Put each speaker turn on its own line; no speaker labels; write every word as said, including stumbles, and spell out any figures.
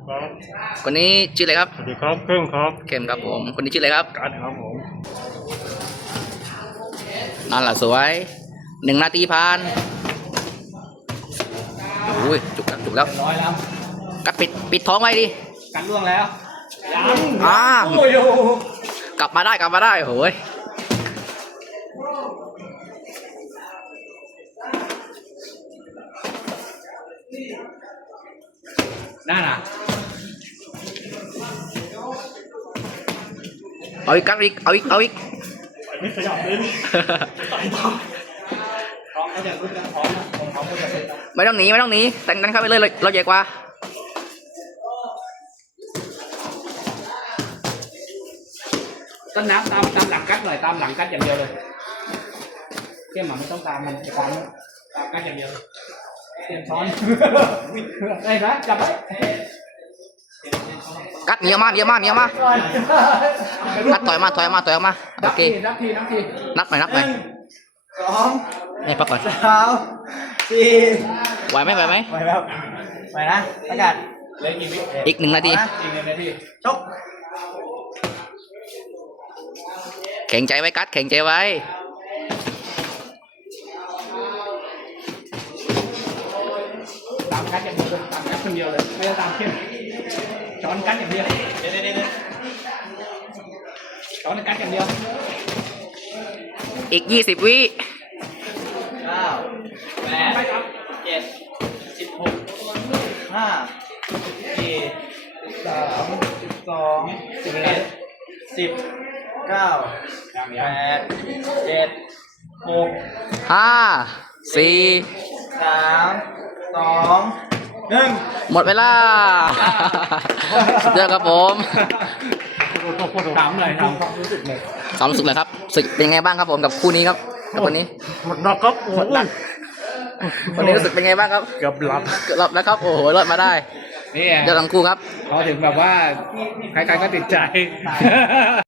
ครับ
คนนี้ชื่ออะไรครับ
สวัสดีครับเครื่องครับ
เข้มครับผมคนนี้ชื่ออะไรครับ
การครับผม
นั่นแหละสวยหนึ่งนาทีผ่านโอ้ยจุกแล้วจุกแล้ว
ร้อยแล้ว
กัดปิดปิดท้องไว้ดิ
กันล่วงแล้วยัง
อ่า
โอ้ยโอ้
กลับมาได้กลับมาได้โอ้ย
นั่นน่ะ
เอาอีกกัดอีกเอาอีกเอาอีก
ไม่ขยับเลย
ท้องเขาจะรุดแล้วท้องนะท้องเขาจะรุดแล้ว
ไม่ต้องหนีไม่ต้องหนีแต่งนั้นเข้าไปเลยเราเราใหญ่กว่า
ต้นน้ำตามตามหลังกัดหน่อยตามหลังกัดอย่างเดียวเลยเที่ยมหมาไม่ต้องตามมันจะตามตามกัดอย่างเดียวเตรียมช้อนได้ไหมจับไว้
กัดเหนียวมาเหนียวมาเหนียวมากัดต่อยมาต่อยมาต่อยมาโอเค
นับทีนับที
นับหน่อยนับหน่อย
สอง
นี่พักก่อน
สามสี่
ไหวไหมไหวไหม
ไปครับไปนะอากาศเหลือกี่วิ
อีกหนึ่งนาที
อีกหนึ่งนาทีชก
แข็งใจไว้กัดแข็งใจไว้
ตามกัดอย่างเดียวเลยตามกัดคนเดียวเลยไม่ต้องตามเข้มช้อนกัดอย่างเดียวเดี๋ยวเดี๋ยวเดี๋ยวช้อนกัดอย่างเดียว
อีกยี่สิบวิ
เก้าแปดเจ็ดสิบหกห้าสี่สามสิบสองสิบเอ็ดสิบเก้าแปดเจ็ดหก
ห้าสี่
สามสองหนึ่ง
หมดเวลาสุดยอดครับผม
ถามหน่อยถามความรู้สึกเลย
ความรู้สึกเลยครับสึกเป็นไงบ้างครับผมกับคู่นี้ครับกับคนนี้
หมดนักครับโอ้โห
คนนี้รู้สึกเป็นไงบ้างครับ
เกือบหลับ
เกือบหลับแล้วครับโอ้โหรอดมาได้
นี่
ยอดทั้งคู่ครับ
เขาถึงแบบว่าใครๆก็ติดใจ